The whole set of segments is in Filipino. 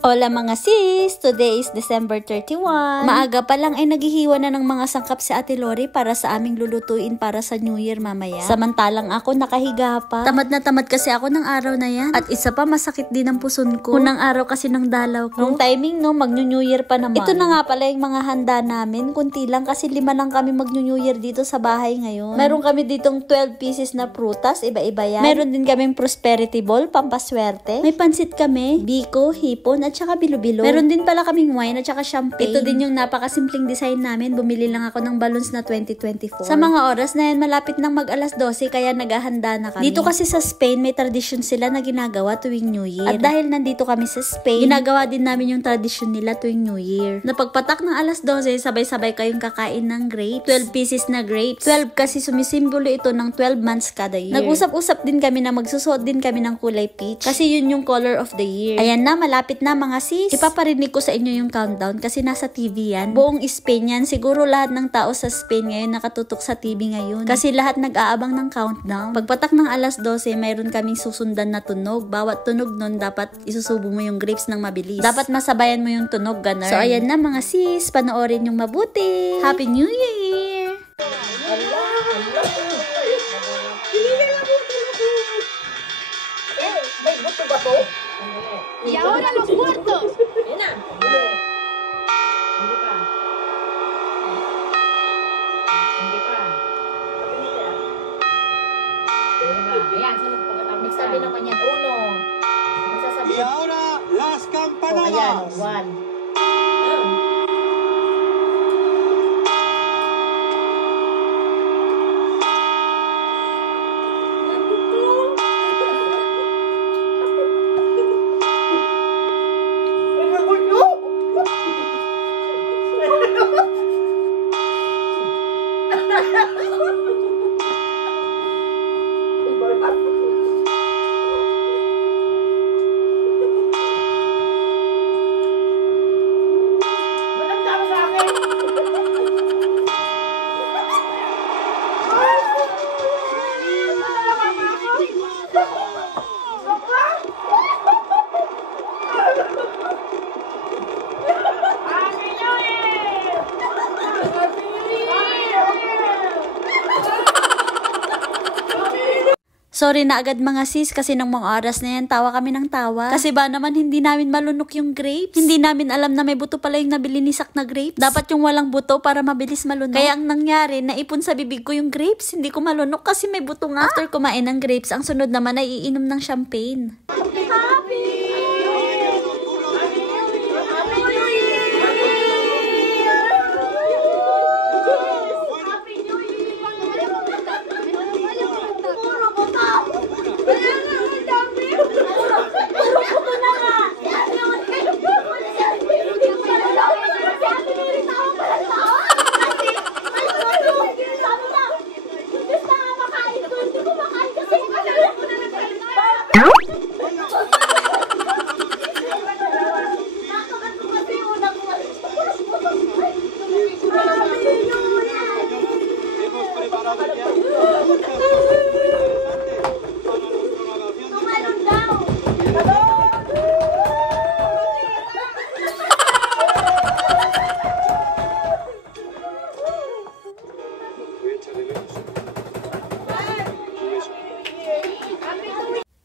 Hola mga sis! Today is December 31. Maaga pa lang ay naghihiwa na ng mga sangkap si Ate Lori para sa aming lulutuin para sa New Year mamaya. Samantalang ako nakahiga pa. Tamad na tamad kasi ako ng araw na yan. At isa pa, masakit din ang puson ko. Unang araw kasi ng dalaw ko. Nung timing no, mag-New Year pa naman. Ito na nga pala yung mga handa namin. Kunti lang kasi 5 lang kami mag-New Year dito sa bahay ngayon. Meron kami ditong 12 pieces na prutas. Iba-iba yan. Meron din kaming prosperity ball, pampaswerte. May pansit kami, biko, hipon, at saka bilo-bilo. Meron din pala kaming wine at saka champagne. Ito din yung napakasimpleng design namin. Bumili lang ako ng balloons na 2024. Sa mga oras na yan, malapit nang mag-alas 12 kaya naghahanda na kami. Dito kasi sa Spain, may tradisyon sila na ginagawa tuwing New Year. At dahil nandito kami sa Spain, ginagawa din namin yung tradisyon nila tuwing New Year. Napagpatak ng alas 12, sabay-sabay kayong kakain ng grapes. 12 pieces na grapes. 12 kasi sumisimbolo ito ng 12 months kada year. Nag-usap-usap din kami na magsusuot din kami ng kulay peach. Kasi yun yung color of the year. Ayan na, malapit na mga sis. Ipaparinig ko sa inyo yung countdown kasi nasa TV yan. Buong Spain yan. Siguro lahat ng tao sa Spain ngayon nakatutok sa TV ngayon. Kasi lahat nag-aabang ng countdown. Pagpatak ng alas 12, mayroon kaming susundan na tunog. Bawat tunog nun, dapat isusubo mo yung grapes ng mabilis. Dapat masabayan mo yung tunog, ganun. So, ayan na mga sis. Panoorin yung mabuti. Happy New Year! Y ahora los muertos. Nena. Hindi pa. Ayan, sunod pagkatapos. Magsabi naman yan. Uno. Magsasabi. Y ahora las campanadas. Ayan, one. Sorry na agad mga sis kasi nung mga oras na yan, tawa kami ng tawa. Kasi ba naman hindi namin malunok yung grapes? Hindi namin alam na may buto pala yung nabili ni Sak na grapes. Dapat yung walang buto para mabilis malunok. Kaya ang nangyari, naipon sa bibig ko yung grapes. Hindi ko malunok kasi may buto nga. After kumain ng grapes, ang sunod naman ay iinom ng champagne. Happy.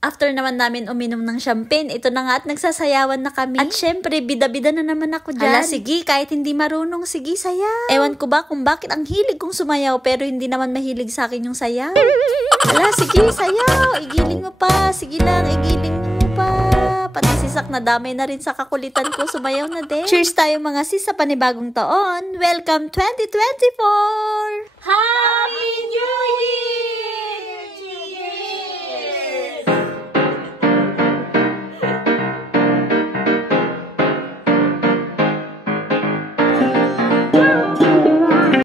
After naman namin uminom ng champagne, ito na nga at nagsasayawan na kami. At syempre, bida-bida na naman ako dyan. Ala, sige, kahit hindi marunong, sige, sayaw. Ewan ko ba kung bakit ang hilig kong sumayaw, pero hindi naman mahilig sa akin yung sayaw. Ala, sige, sayaw. Igiling mo pa. Sige lang, igiling mo pa. Pati si Sak na damay na rin sa kakulitan ko, sumayaw na din. Cheers tayo mga sis sa panibagong taon. Welcome 2024! Happy New Year.